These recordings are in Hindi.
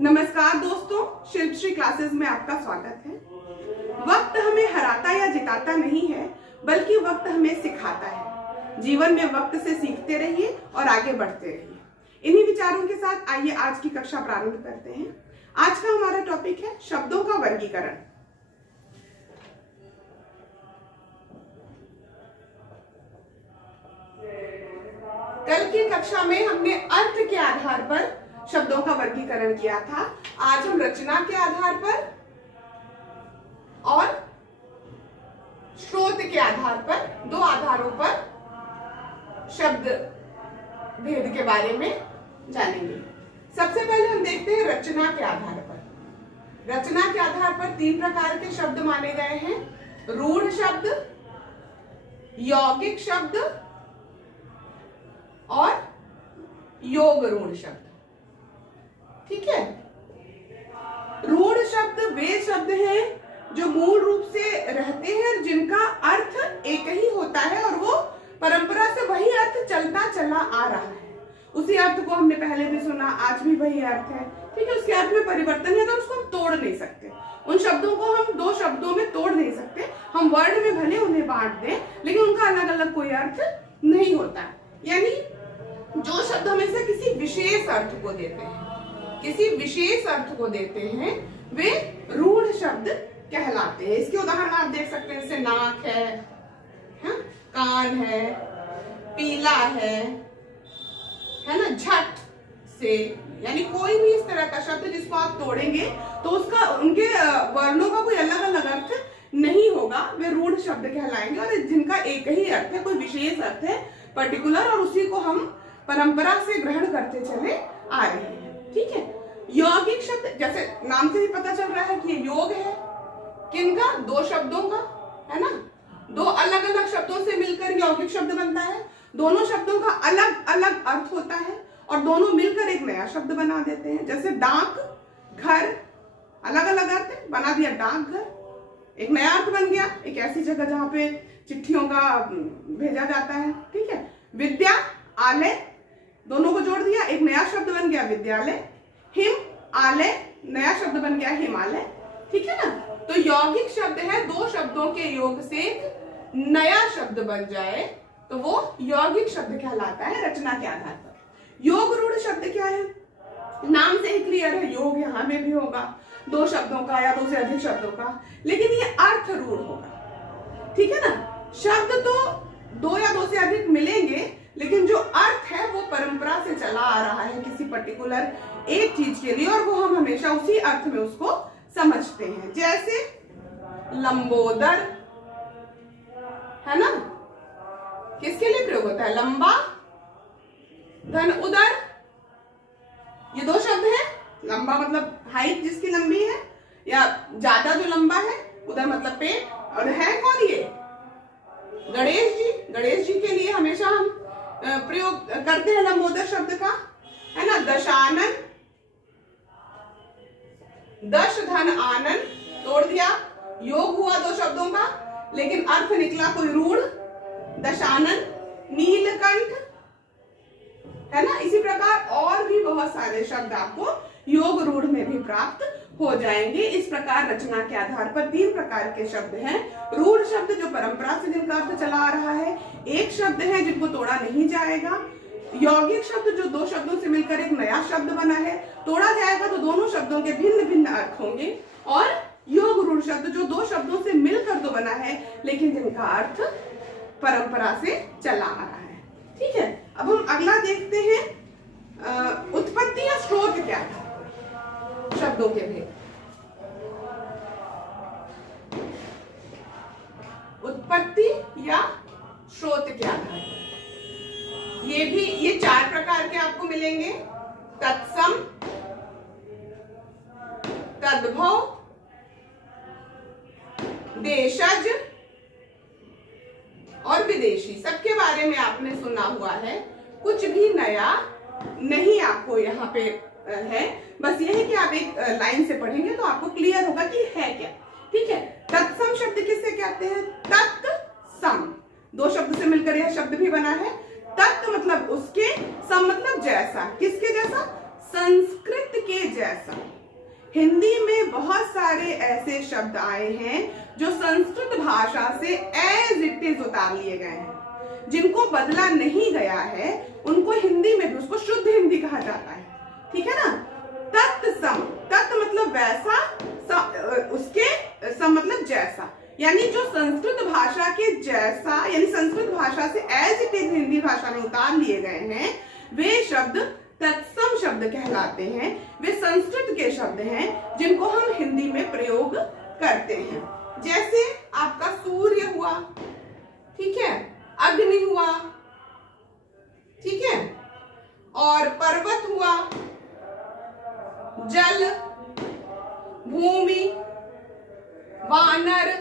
नमस्कार दोस्तों, शिल्पश्री क्लासेस में आपका स्वागत है। वक्त हमें हराता या जिताता नहीं है, बल्कि वक्त हमें सिखाता है। जीवन में वक्त से सीखते रहिए और आगे बढ़ते रहिए। इन्हीं विचारों के साथ आइए आज की कक्षा प्रारंभ करते हैं। आज का हमारा टॉपिक है शब्दों का वर्गीकरण। कल की कक्षा में हमने अर्थ के आधार पर शब्दों का वर्गीकरण किया था। आज हम रचना के आधार पर और स्रोत के आधार पर, दो आधारों पर शब्द भेद के बारे में जानेंगे। सबसे पहले हम देखते हैं रचना के आधार पर। रचना के आधार पर तीन प्रकार के शब्द माने गए हैं: रूढ़ शब्द, यौगिक शब्द और योग रूढ़ शब्द। ठीक है। रूढ़ शब्द वे शब्द हैं जो मूल रूप से रहते हैं, जिनका अर्थ एक ही होता है और वो परंपरा से वही अर्थ चलता चला आ रहा है। उसी अर्थ को हमने पहले भी सुना, आज भी वही अर्थ है। ठीक है। उसके अर्थ में परिवर्तन है तो उसको हम तोड़ नहीं सकते। उन शब्दों को हम दो शब्दों में तोड़ नहीं सकते। हम वर्ड में भले उन्हें बांट दें, लेकिन उनका अलग अलग कोई अर्थ नहीं होता। यानी जो शब्द हमेशा किसी विशेष अर्थ को देते हैं, किसी विशेष अर्थ को देते हैं, वे रूढ़ शब्द कहलाते हैं। इसके उदाहरण आप देख सकते हैं, जैसे नाक है, कान है, पीला है ना, झट से। यानी कोई भी इस तरह का शब्द जिसको आप तोड़ेंगे तो उसका, उनके वर्णों का कोई अलग अलग अर्थ नहीं होगा, वे रूढ़ शब्द कहलाएंगे। और जिनका एक ही अर्थ है, कोई विशेष अर्थ है पर्टिकुलर, और उसी को हम परंपरा से ग्रहण करते चले आ रहे हैं। ठीक है। यौगिक शब्द, जैसे नाम से ही पता चल रहा है कि ये योग है। किनका? दो शब्दों का, है ना। दो अलग अलग शब्दों से मिलकर यौगिक शब्द बनता है। दोनों शब्दों का अलग अलग अर्थ होता है और दोनों मिलकर एक नया शब्द बना देते हैं। जैसे डाक घर, अलग अलग अर्थ है, बना दिया डाक घर, एक नया अर्थ बन गया। एक ऐसी जगह जहां पे चिट्ठियों का भेजा जाता है। ठीक है। विद्या आलय, दोनों को जोड़ दिया, एक नया शब्द बन गया विद्यालय। हिम आलय, नया शब्द बन गया हिमालय। ठीक है ना। तो यौगिक शब्द है, दो शब्दों के योग से एक नया शब्द बन जाए तो वो यौगिक शब्द कहलाता है रचना के आधार पर। योग रूढ़ शब्द क्या है? नाम से ही क्लियर है, योग यहां में भी होगा, दो शब्दों का या दो से अधिक शब्दों का, लेकिन ये अर्थ रूढ़ होगा। ठीक है ना। शब्द तो दो या दो से अधिक मिलेंगे, लेकिन जो अर्थ है वो परंपरा से चला आ रहा है किसी पर्टिकुलर एक चीज के लिए, और वो हम हमेशा उसी अर्थ में उसको समझते हैं। जैसे लंबोदर, है ना, किसके लिए प्रयोग होता है? लंबा धन उदर, ये दो शब्द हैं। लंबा मतलब हाइट जिसकी लंबी है या ज्यादा जो लंबा है, उदर मतलब पेट। और है कौन ये? गणेश जी। गणेश जी के लिए हमेशा हम प्रयोग करते हैं लंबोदर शब्द का, है ना। दशानन, दश धन आनंद, तोड़ दिया, योग हुआ दो शब्दों का, लेकिन अर्थ निकला कोई रूढ़। दशानन, नीलकंठ, है ना। इसी प्रकार और भी बहुत सारे शब्द आपको योग रूढ़ में भी प्राप्त हो जाएंगे। इस प्रकार रचना के आधार पर तीन प्रकार के शब्द हैं। रूढ़ शब्द जो परंपरा से जिनका अर्थ चला आ रहा है, एक शब्द है जिनको तोड़ा नहीं जाएगा। यौगिक शब्द जो दो शब्दों से मिलकर एक नया शब्द बना है, तोड़ा जाएगा तो दोनों शब्दों के भिन्न भिन्न अर्थ होंगे। और योग रूढ़ शब्द जो दो शब्दों से मिलकर तो बना है, लेकिन जिनका अर्थ परंपरा से चला आ रहा है। ठीक है। अब हम अगला देखते हैं, उत्पत्ति या स्रोत क्या है शब्दों के भेद। उत्पत्ति या स्रोत क्या है? ये चार प्रकार के आपको मिलेंगे: तत्सम, तद्भव, देशज और विदेशी। सबके बारे में आपने सुना हुआ है, कुछ भी नया नहीं आपको यहाँ पे है। बस ये है कि आप एक लाइन से पढ़ेंगे तो आपको क्लियर होगा कि है क्या। ठीक है। तत्सम शब्द किसे कहते हैं? तत् भी बना है। तत् मतलब उसके, सम मतलब जैसा, किसके जैसा, संस्कृत के जैसा। हिंदी में बहुत सारे ऐसे शब्द आए हैं जो संस्कृत भाषा से एज इट इज उतार लिए गए हैं, जिनको बदला नहीं गया है, उनको हिंदी में भी, उसको शुद्ध हिंदी कहा जाता है, ठीक है ना। तत्सम, तत् मतलब वैसा, उसके सम मतलब जैसा, यानी जो संस्कृत भाषा के जैसा, यानी संस्कृत भाषा से एज इट इज हिंदी भाषा में उतार लिए गए हैं, वे शब्द तत्सम शब्द कहलाते हैं। वे संस्कृत के शब्द हैं जिनको हम हिंदी में प्रयोग करते हैं। जैसे आपका सूर्य हुआ, ठीक है, अग्नि हुआ, ठीक है, और पर्वत हुआ, जल, भूमि, वानर,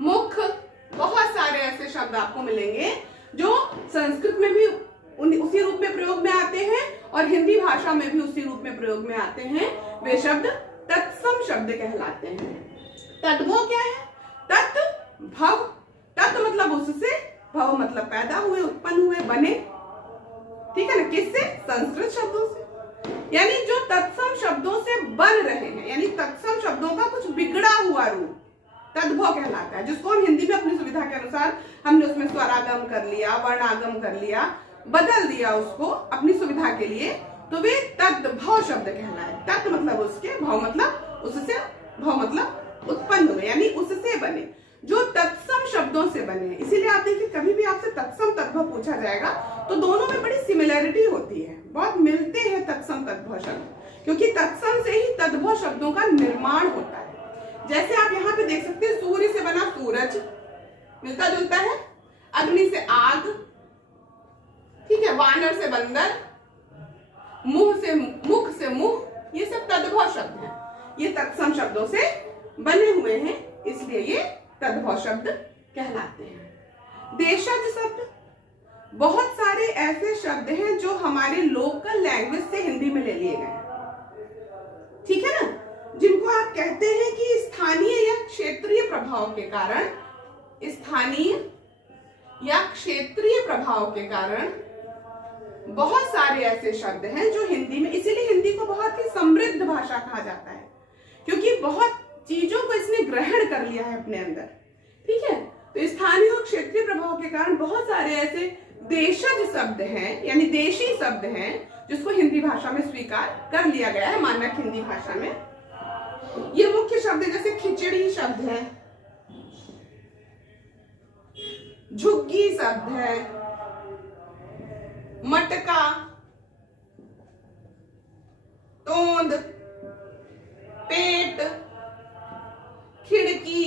मुख, बहुत सारे ऐसे शब्द आपको मिलेंगे जो संस्कृत में भी उसी रूप में प्रयोग में आते हैं और हिंदी भाषा में भी उसी रूप में प्रयोग में आते हैं। वे शब्द तत्सम शब्द कहलाते हैं। तद्भव क्या है? तत् भव, तत् मतलब उससे, भव मतलब पैदा हुए, उत्पन्न हुए, बने, ठीक है ना, किससे? संस्कृत शब्दों से। यानी जो तत्सम शब्दों से बन रहे हैं, यानी तत्सम शब्दों का कुछ बिगड़ा हुआ रूप तद्भव कहलाता है, जिसको हम हिंदी में अपनी सुविधा के अनुसार हमने उसमें स्वरागम कर लिया, वर्णागम कर लिया, बदल दिया उसको अपनी सुविधा के लिए, तो वे तद्भव शब्द कहलाए। तत् मतलब उसके, भव मतलब उससे, भव मतलब उत्पन्न हुए, यानी उससे बने, जो तत्सम शब्दों से बने। इसीलिए आप देखिए कभी भी आपसे तत्सम तद्भव पूछा जाएगा तो दोनों में बड़ी सिमिलैरिटी होती है, बहुत मिलते हैं तत्सम तद्भव शब्द, क्योंकि तत्सम से ही तद्भव शब्दों का निर्माण होता है। जैसे आप यहाँ पे देख सकते हैं, सूर्य से बना सूरज, मिलता जुलता है, अग्नि से आग, ठीक है, वानर से बंदर, मुख से मुंह, ये सब तद्भव शब्द हैं। ये तत्सम शब्दों से बने हुए हैं, इसलिए ये तद्भव शब्द कहलाते हैं। देशज शब्द, बहुत सारे ऐसे शब्द हैं जो हमारे लोकल लैंग्वेज से हिंदी में ले लिए गए हैं, ठीक है ना, जिनको आप कहते हैं कि स्थानीय या क्षेत्रीय प्रभाव के कारण, स्थानीय या क्षेत्रीय प्रभाव के कारण बहुत सारे ऐसे शब्द हैं जो हिंदी में, इसीलिए हिंदी को बहुत ही समृद्ध भाषा कहा जाता है, क्योंकि बहुत चीजों को इसने ग्रहण कर लिया है अपने अंदर, ठीक है। तो स्थानीय और क्षेत्रीय प्रभाव के कारण बहुत सारे ऐसे देशज शब्द हैं, यानी देशी शब्द हैं, जिसको हिंदी भाषा में स्वीकार कर लिया गया है, मानक हिंदी भाषा में। ये मुख्य शब्द है, जैसे खिचड़ी शब्द है, झुग्गी शब्द है, मटका, तोंद, पेट, खिड़की,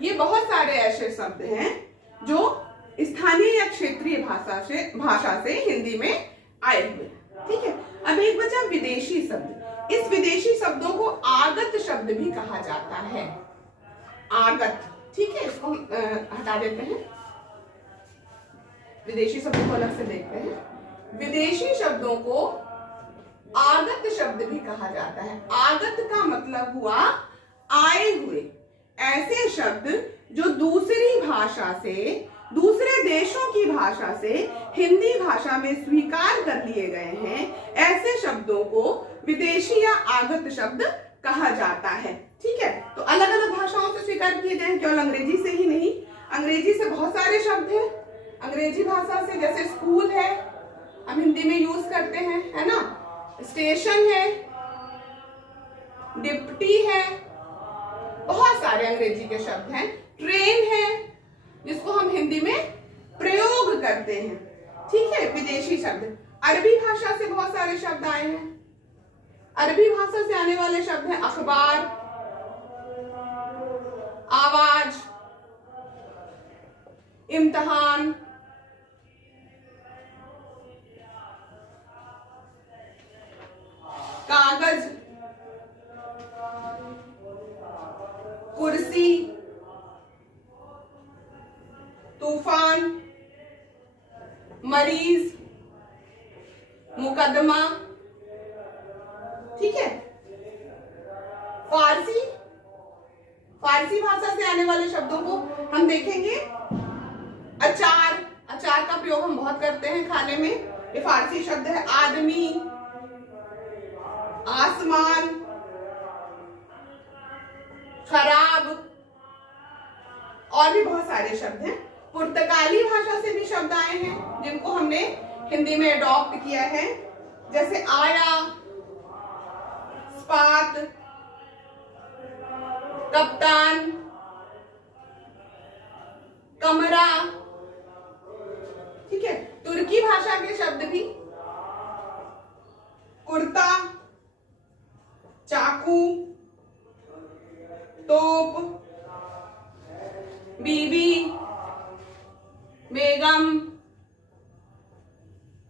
ये बहुत सारे ऐसे शब्द हैं जो स्थानीय या क्षेत्रीय भाषा से हिंदी में आए हुए, ठीक है। अब एक बचा विदेशी शब्द। इस विदेशी शब्दों को आगत शब्द भी कहा जाता है, आगत, ठीक है, इसको हटा देते हैं, विदेशी शब्दों को अलग से देखते हैं। विदेशी शब्दों को आगत शब्द भी कहा जाता है। आगत का मतलब हुआ आए हुए, ऐसे शब्द जो दूसरी भाषा से, दूसरे देशों की भाषा से हिंदी भाषा में स्वीकार कर लिए गए हैं, ऐसे शब्दों को विदेशी या आगत शब्द कहा जाता है, ठीक है। तो अलग अलग भाषाओं से स्वीकार किए गए हैं, केवल अंग्रेजी से ही नहीं, अंग्रेजी से बहुत सारे शब्द हैं। अंग्रेजी भाषा से जैसे स्कूल है, हम हिंदी में यूज करते हैं, है ना, स्टेशन है, डिप्टी है, बहुत सारे अंग्रेजी के शब्द हैं। ट्रेन है, जिसको हम हिंदी में प्रयोग करते हैं, ठीक है, विदेशी शब्द। अरबी भाषा से बहुत सारे शब्द आए हैं। अरबी भाषा से आने वाले शब्द हैं अखबार, आवाज, इम्तिहान, कागज, कुर्सी, तूफान, मरीज, मुकदमा, ठीक है। फारसी भाषा से आने वाले शब्दों को हम देखेंगे अचार, अचार का प्रयोग हम बहुत करते हैं खाने में। ये फारसी शब्द है। आदमी, आसमान, खराब, और भी बहुत सारे शब्द हैं। पुर्तगाली भाषा से भी शब्द आए हैं जिनको हमने हिंदी में अडॉप्ट किया है, जैसे आया, स्पात, कप्तान, कमरा। ठीक है। तुर्की भाषा के शब्द भी कुर्ता, चाकू, तोप, बीबी, बेगम,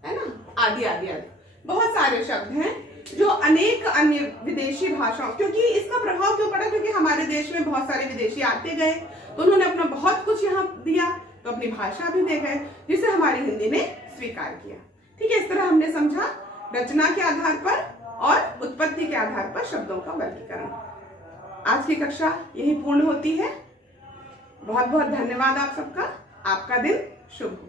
है ना, आदि आदि आदि बहुत सारे शब्द हैं जो अनेक अन्य विदेशी भाषाओं, क्योंकि इसका प्रभाव क्यों पड़ा, क्योंकि हमारे देश में बहुत सारे विदेशी आते गए तो उन्होंने अपना बहुत कुछ यहाँ दिया, तो अपनी भाषा भी दे गए, जिसे हमारी हिंदी ने स्वीकार किया। ठीक है। इस तरह हमने समझा रचना के आधार पर और उत्पत्ति के आधार पर शब्दों का वर्गीकरण। आज की कक्षा यही पूर्ण होती है। बहुत बहुत धन्यवाद आप सबका। आपका दिन शुभ हो।